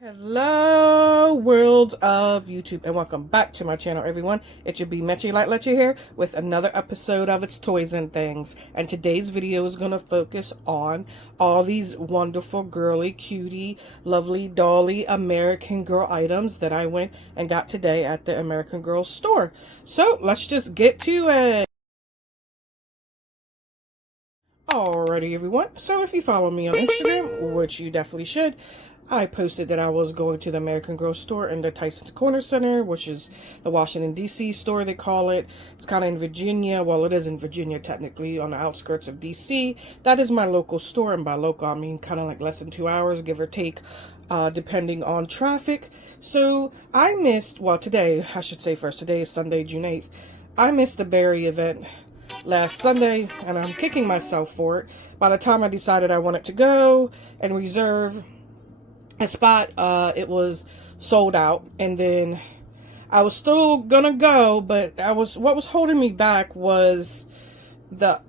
Hello world of YouTube, and welcome back to my channel, everyone. It's your B Metchy Like Letcha here with another episode of It's Toys and Things, and today's video is going to focus on all these wonderful girly cutie lovely dolly American Girl items that I went and got today at the American Girl store. So let's just get to it. Alrighty, everyone, so if you follow me on Instagram, which you definitely should, I posted that I was going to the American Girl store in the Tyson's Corner Center, which is the Washington, D.C. store, they call it. It's kind of in Virginia. Well, it is in Virginia, technically, on the outskirts of D.C. That is my local store, and by local, I mean kind of like less than 2 hours, give or take, depending on traffic. So I missed, well, today, I should say first, today is Sunday, June 8th. I missed the Berry event last Sunday, and I'm kicking myself for it. By the time I decided I wanted to go and reserve a spot, it was sold out, and then I was still gonna go, but what was holding me back was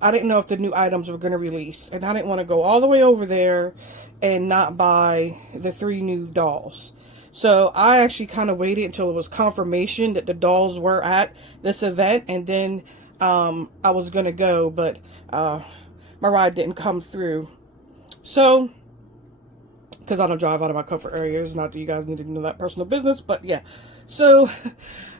I didn't know if the new items were gonna release, and I didn't want to go all the way over there and not buy the 3 new dolls. So I actually kind of waited until it was confirmation that the dolls were at this event, and then I was gonna go, but my ride didn't come through. So, because I don't drive out of my comfort areas, not that you guys need to know that personal business, but yeah. So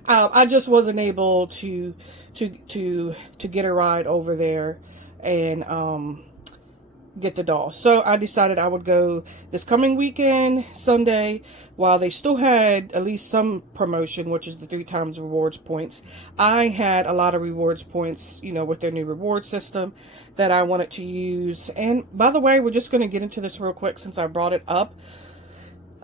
I just wasn't able to get a ride over there and get the dolls. So I decided I would go this coming weekend, Sunday, while they still had at least some promotion, which is the 3 times rewards points. I had a lot of rewards points, you know, with their new reward system that I wanted to use. And by the way, we're just going to get into this real quick since I brought it up.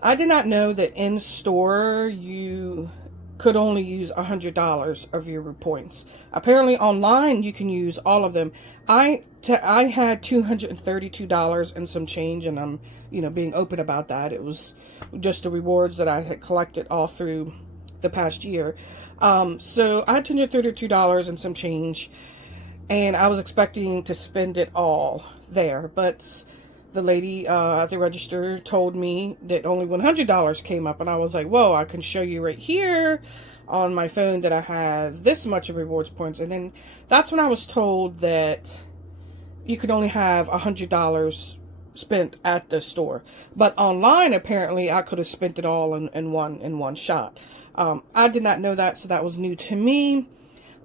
I did not know that in store you could only use $100 of your points. Apparently online you can use all of them. I had $232 and some change, and I'm, you know, being open about that. It was just the rewards that I had collected all through the past year. So I had $232 and some change, and I was expecting to spend it all there, but the lady at the register told me that only $100 came up, and I was like, whoa, I can show you right here on my phone that I have this much of rewards points. And then that's when I was told that you could only have $100 spent at the store, but online apparently I could have spent it all in one shot. I did not know that, so that was new to me.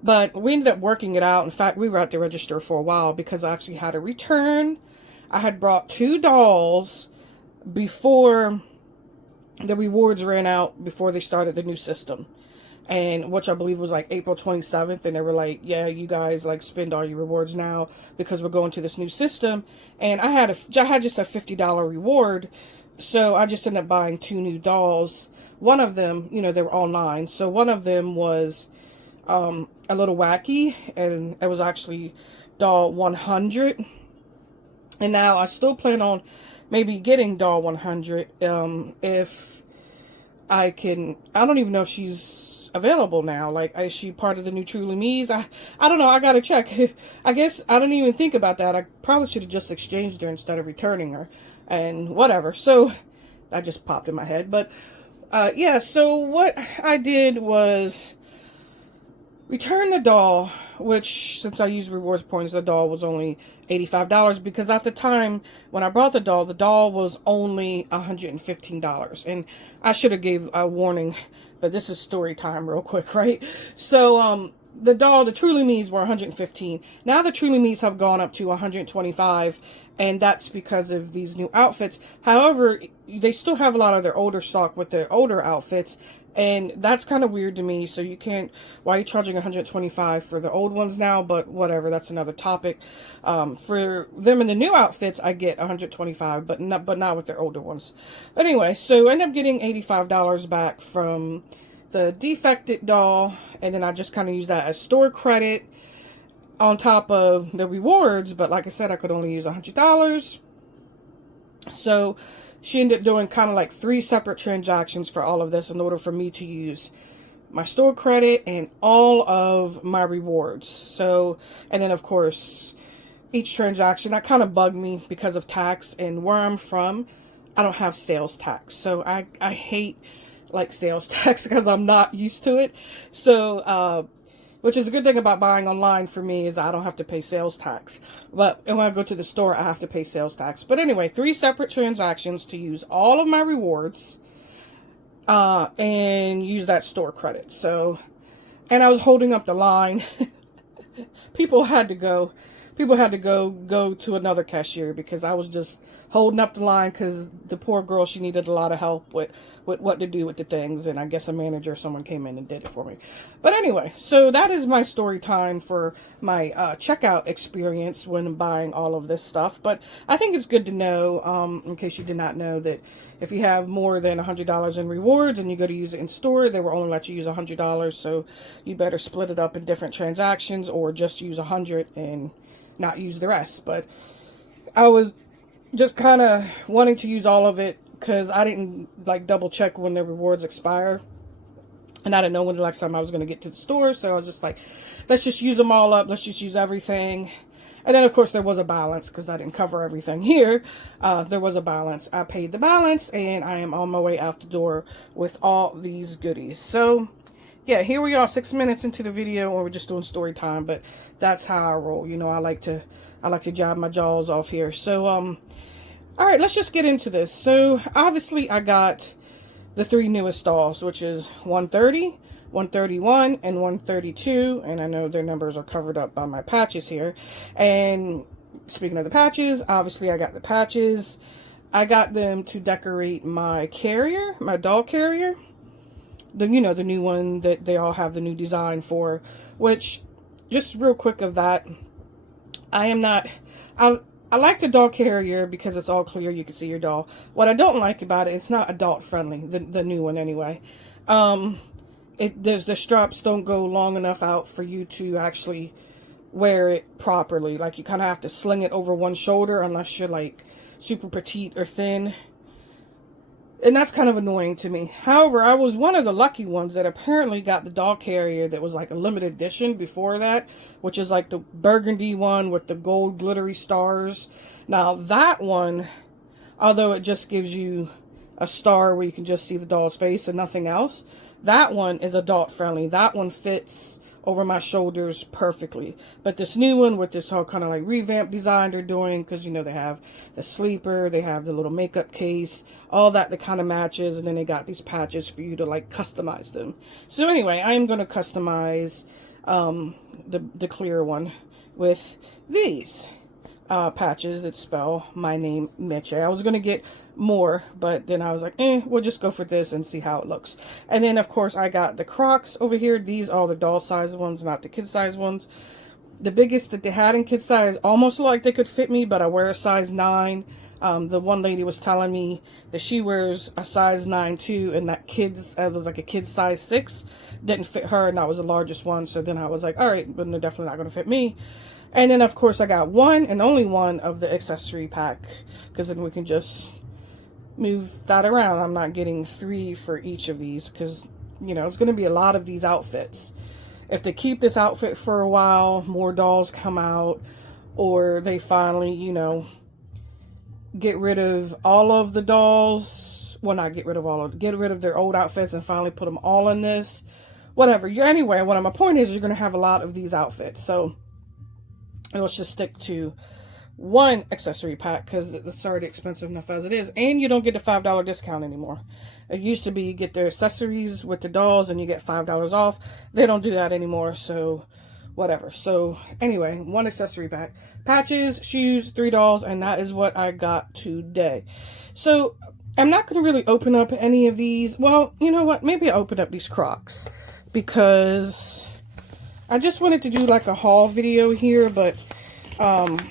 But we ended up working it out. In fact, we were at the register for a while because I actually had a return. I had brought 2 dolls before the rewards ran out, before they started the new system, and which I believe was like April 27th, and they were like, yeah, you guys like spend all your rewards now because we're going to this new system. And I had just a $50 reward, so I just ended up buying 2 new dolls. One of them, you know, they were all 9, so one of them was a little wacky, and it was actually doll 100. And now I still plan on maybe getting doll 100 if I can. I don't even know if she's available now. Like, is she part of the new Truly Me's? I don't know. I gotta check. I guess I didn't even think about that. I probably should have just exchanged her instead of returning her, and whatever. So that just popped in my head. But yeah, so what I did was return the doll, which, since I used rewards points, the doll was only $85, because at the time when I brought the doll was only $115. And I should have gave a warning, but this is story time real quick, right? So the Truly Me's were $115. Now the Truly Me's have gone up to $125, and that's because of these new outfits. However, they still have a lot of their older stock with their older outfits, and that's kind of weird to me. So you can't, why are you charging $125 for the old ones now? But whatever, that's another topic. For them in the new outfits, I get $125, but not with their older ones. But anyway, so I ended up getting $85 back from the defected doll, and then I just kind of use that as store credit on top of the rewards. But like I said, I could only use $100. So she ended up doing kind of like 3 separate transactions for all of this in order for me to use my store credit and all of my rewards. So, and then of course each transaction. That kind of bugged me because of tax, and where I'm from, I don't have sales tax. So I hate like sales tax because I'm not used to it. So, which is a good thing about buying online for me is I don't have to pay sales tax. But when I go to the store, I have to pay sales tax. But anyway, 3 separate transactions to use all of my rewards and use that store credit. So, and I was holding up the line. People had to go to another cashier because I was just holding up the line because the poor girl, she needed a lot of help with what to do with the things, and I guess a manager or someone came in and did it for me. But anyway, so that is my story time for my checkout experience when buying all of this stuff. But I think it's good to know, in case you did not know, that if you have more than $100 in rewards and you go to use it in store, they will only let you use $100, so you better split it up in different transactions or just use 100 and not use the rest. But I was just kind of wanting to use all of it because I didn't like double check when the rewards expire, and I didn't know when the next time I was going to get to the store. So I was just like, let's just use them all up. Let's just use everything. And then of course there was a balance because I didn't cover everything here. There was a balance. I paid the balance and I am on my way out the door with all these goodies. So yeah, here we are 6 minutes into the video and we're just doing story time, but that's how I roll. You know, I like to jab my jaws off here. So, all right, let's just get into this. So obviously I got the 3 newest dolls, which is 130, 131, and 132. And I know their numbers are covered up by my patches here. And speaking of the patches, obviously I got the patches. I got them to decorate my carrier, my doll carrier. The new one that they all have the new design for, which, just real quick of that, I like the doll carrier because it's all clear, you can see your doll. What I don't like about it, it's not adult friendly, the new one anyway. The straps don't go long enough out for you to actually wear it properly. Like, you kind of have to sling it over one shoulder unless you're like super petite or thin. And that's kind of annoying to me. However, I was one of the lucky ones that apparently got the doll carrier that was like a limited edition before that, which is like the burgundy one with the gold glittery stars. Now that one, although it just gives you a star where you can just see the doll's face and nothing else, that one is adult friendly. That one fits over my shoulders perfectly. But this new one with this whole kind of like revamp design they're doing, because you know they have the sleeper, they have the little makeup case, all that kind of matches, and then they got these patches for you to like customize them. So anyway, I am going to customize the clear one with these patches that spell my name, Mitch. I was going to get more, but then I was like, we'll just go for this and see how it looks. And then of course I got the Crocs over here. These are the doll size ones, not the kid size ones. The biggest that they had in kid size almost looked like they could fit me, but I wear a size 9. The one lady was telling me that she wears a size 9 too, and that it was like a kid's size 6 didn't fit her, and that was the largest one. So then I was like, all right, but they're definitely not going to fit me. And then of course I got one and only one of the accessory pack, because then we can just move that around. I'm not getting 3 for each of these because, you know, it's going to be a lot of these outfits. If they keep this outfit for a while, more dolls come out, or they finally, you know, get rid of all of the dolls. Well, not get rid of all of, get rid of their old outfits and finally put them all in this. Whatever. Anyway, what my point is, you're going to have a lot of these outfits. So let's just stick to one accessory pack because it's already expensive enough as it is, and you don't get a $5 discount anymore. It used to be you get the accessories with the dolls and you get $5 off. They don't do that anymore, so whatever. So anyway, one accessory pack, patches, shoes, 3 dolls, and that is what I got today. So I'm not going to really open up any of these. Well, you know what, maybe I'll open up these Crocs because I just wanted to do like a haul video here, but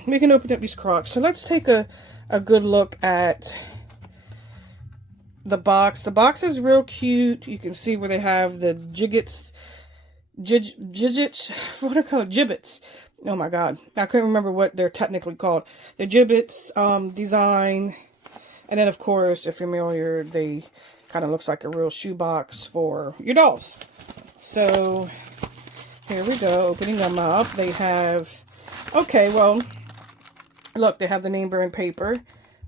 we can open up these Crocs. So let's take a good look at the box. The box is real cute. You can see where they have the gibbets. What do I call it? Gibbets. Oh my god, I couldn't remember what they're technically called. The gibbets design, and then of course, if you're familiar, they kind of looks like a real shoebox for your dolls. So here we go, opening them up. They have, okay, well, Look, they have the name brand paper.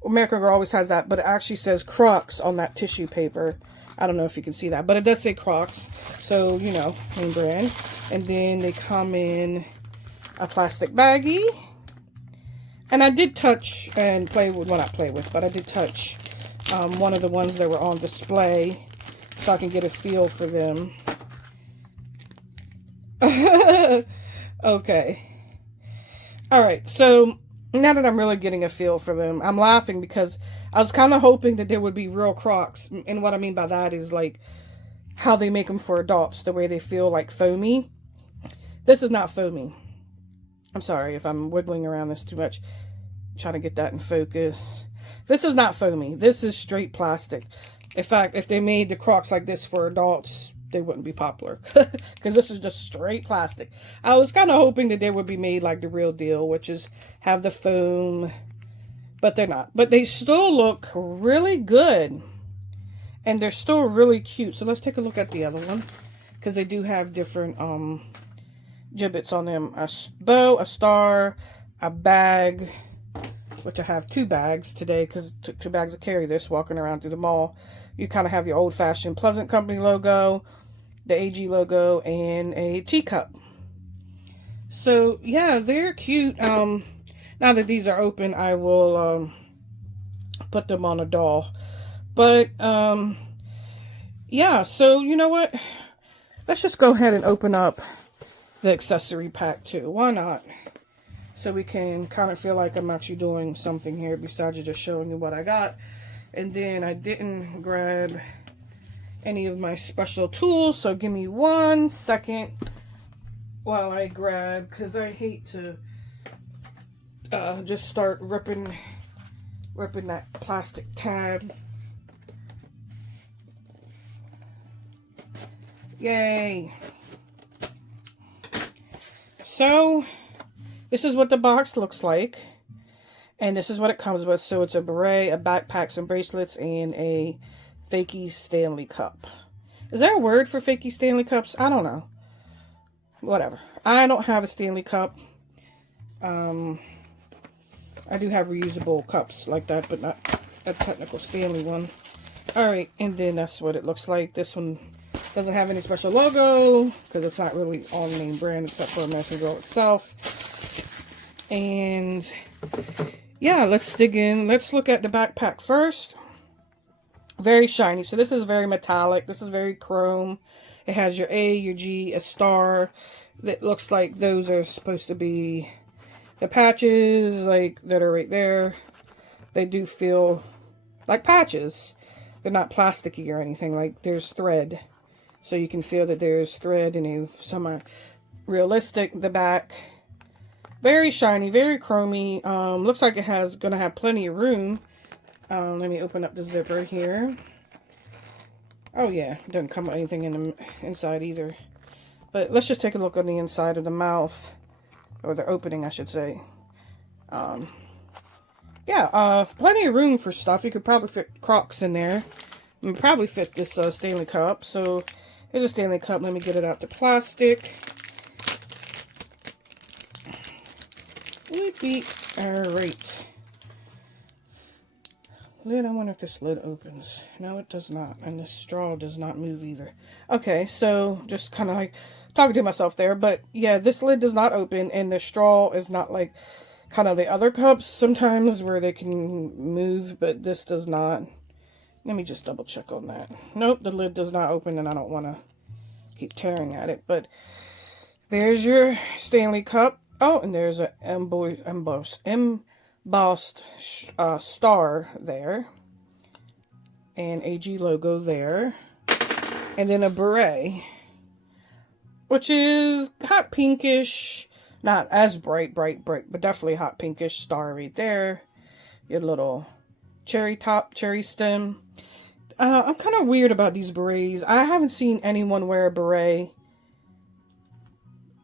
American Girl always has that, but it actually says Crocs on that tissue paper. I don't know if you can see that, but it does say Crocs. So, you know, name brand. And then they come in a plastic baggie. And I did touch and play with, well, not play with, but I did touch one of the ones that were on display so I can get a feel for them. Okay. All right, so now that I'm really getting a feel for them, I'm laughing because I was kind of hoping that there would be real Crocs. And what I mean by that is like how they make them for adults, the way they feel like foamy. This is not foamy. I'm sorry if I'm wiggling around this too much. I'm trying to get that in focus. This is not foamy. This is straight plastic. In fact, if they made the Crocs like this for adults, they wouldn't be popular because this is just straight plastic. I was kind of hoping that they would be made like the real deal, which is have the foam, but they're not. But they still look really good and they're still really cute. So let's take a look at the other one because they do have different gibbets on them. A bow, a star, a bag, which I have 2 bags today because took 2 bags to carry this walking around through the mall. You kind of have your old-fashioned Pleasant Company logo, the AG logo, and a teacup. So, yeah, they're cute. Now that these are open, I will put them on a doll. But, yeah, so you know what? Let's just go ahead and open up the accessory pack too. Why not? So we can kind of feel like I'm actually doing something here besides just showing you what I got. And then I didn't grab any of my special tools, so give me 1 second while I grab, because I hate to just start ripping that plastic tab. Yay! So this is what the box looks like. And this is what it comes with. So it's a beret, a backpack, some bracelets, and a fakey Stanley cup. Is there a word for fakey Stanley cups? I don't know. Whatever. I don't have a Stanley cup. I do have reusable cups like that, but not a technical Stanley one. Alright, and then that's what it looks like. This one doesn't have any special logo because it's not really on name brand except for American Girl itself. And yeah, let's dig in. Let's look at the backpack first. Very shiny. So this is very metallic. This is very chrome. It has your A, your G, a star. That looks like those are supposed to be the patches, like that are right there. They do feel like patches. They're not plasticky or anything. Like there's thread. So you can feel that there's thread and some are realistic. The back. Very shiny, very chromy. Looks like it has gonna have plenty of room. Let me open up the zipper here. Oh yeah, it doesn't come with anything in the inside either. But let's just take a look on the inside of the mouth, or the opening, I should say. Yeah, plenty of room for stuff. You could probably fit Crocs in there. And probably fit this Stanley cup. So here's a Stanley cup. Let me get it out the plastic. Alright. Lid, I wonder if this lid opens. No, it does not. And this straw does not move either. Okay, so just kind of like talking to myself there. But yeah, this lid does not open. And the straw is not like kind of the other cups sometimes where they can move. But this does not. Let me just double check on that. Nope, the lid does not open. And I don't want to keep tearing at it. But there's your Stanley cup. Oh, and there's an embossed star there. And AG logo there. And then a beret. Which is hot pinkish. Not as bright, but definitely hot pinkish star right there. Your little cherry top, cherry stem. I'm kind of weird about these berets. I haven't seen anyone wear a beret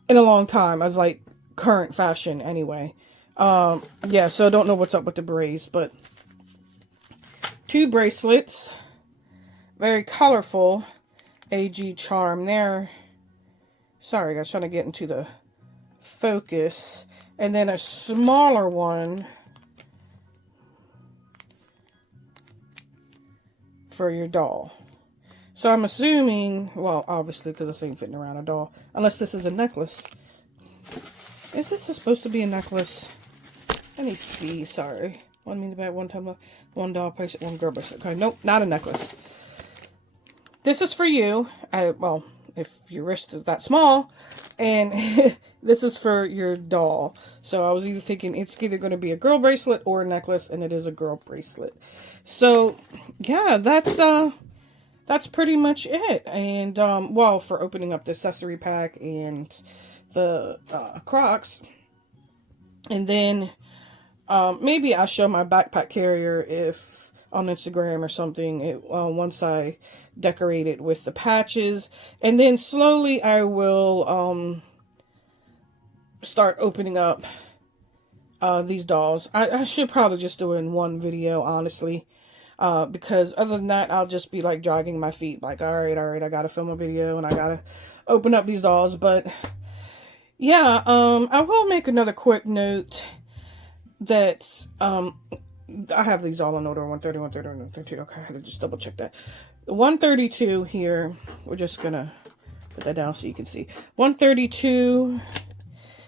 in a long time. I was like, current fashion anyway. Yeah, so I don't know what's up with the berets, but 2 bracelets, very colorful AG charm there. Sorry, I was trying to get into the focus. And then a smaller one for your doll. So I'm assuming, well, obviously, because this ain't fitting around a doll, unless this is a necklace. Is this supposed to be a necklace? Let me see, sorry. One means about one time, one doll bracelet, one girl bracelet. Okay, nope, not a necklace. This is for you. Well, if your wrist is that small. And this is for your doll. So I was either thinking it's either going to be a girl bracelet or a necklace, and it is a girl bracelet. So, yeah, that's pretty much it. And, well, for opening up the accessory pack and the Crocs. And then maybe I'll show my backpack carrier if on Instagram or something once I decorate it with the patches. And then slowly I will start opening up these dolls. I should probably just do it in one video, honestly. Because other than that, I'll just be like dragging my feet. Like, all right, I gotta film a video and I gotta open up these dolls. But yeah, I will make another quick note that I have these all in order, 130, 130, 132. Okay, I had to just double check that. 132 here, we're just gonna put that down so you can see. 132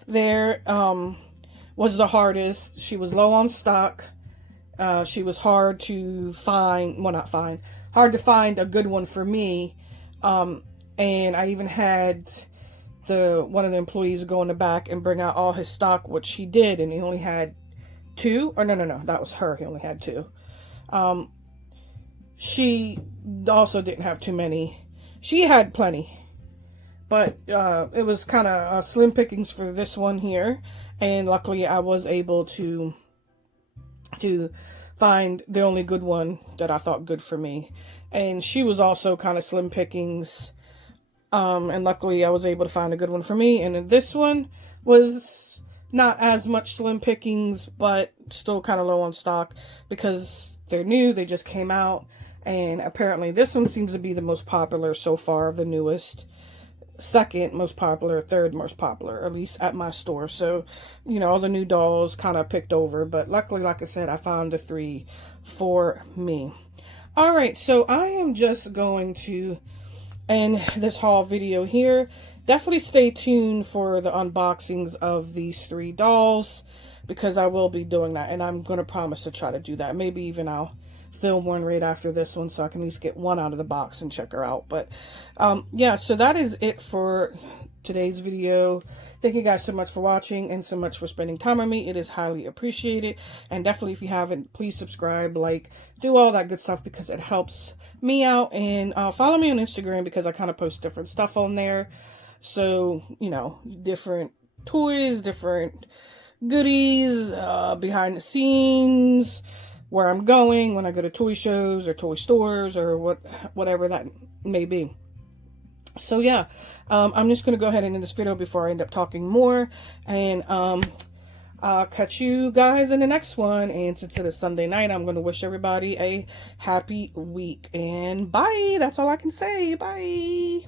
there was the hardest. She was low on stock. She was hard to find, well, not find, hard to find a good one for me. And I even had one of the employees go in the back and bring out all his stock, which he did, and he only had 2, or no, that was her. He only had 2. She also didn't have too many. She had plenty, but it was kind of slim pickings for this one here, and luckily I was able to find the only good one that I thought good for me. And she was also kind of slim pickings, and luckily I was able to find a good one for me. And then this one was not as much slim pickings, but still kind of low on stock because they're new, they just came out. And apparently this one seems to be the most popular so far of the newest. Second most popular, third most popular, at least at my store. So, you know, all the new dolls kind of picked over, but luckily, like I said, I found the 3 for me. All right, so I am just going to end this haul video here. Definitely stay tuned for the unboxings of these 3 dolls, because I will be doing that, and I'm going to promise to try to do that. Maybe even I'll film one right after this one so I can at least get one out of the box and check her out. But yeah, so that is it for today's video. Thank you guys so much for watching and so much for spending time with me. It is highly appreciated. And definitely, if you haven't, please subscribe, like, do all that good stuff because it helps me out. And follow me on Instagram because I kind of post different stuff on there. So, you know, different toys, different goodies, behind the scenes, where I'm going when I go to toy shows or toy stores or whatever that may be. So yeah, I'm just going to go ahead and end this video before I end up talking more. And I'll catch you guys in the next one. And since it is Sunday night, I'm going to wish everybody a happy week. And bye. That's all I can say. Bye.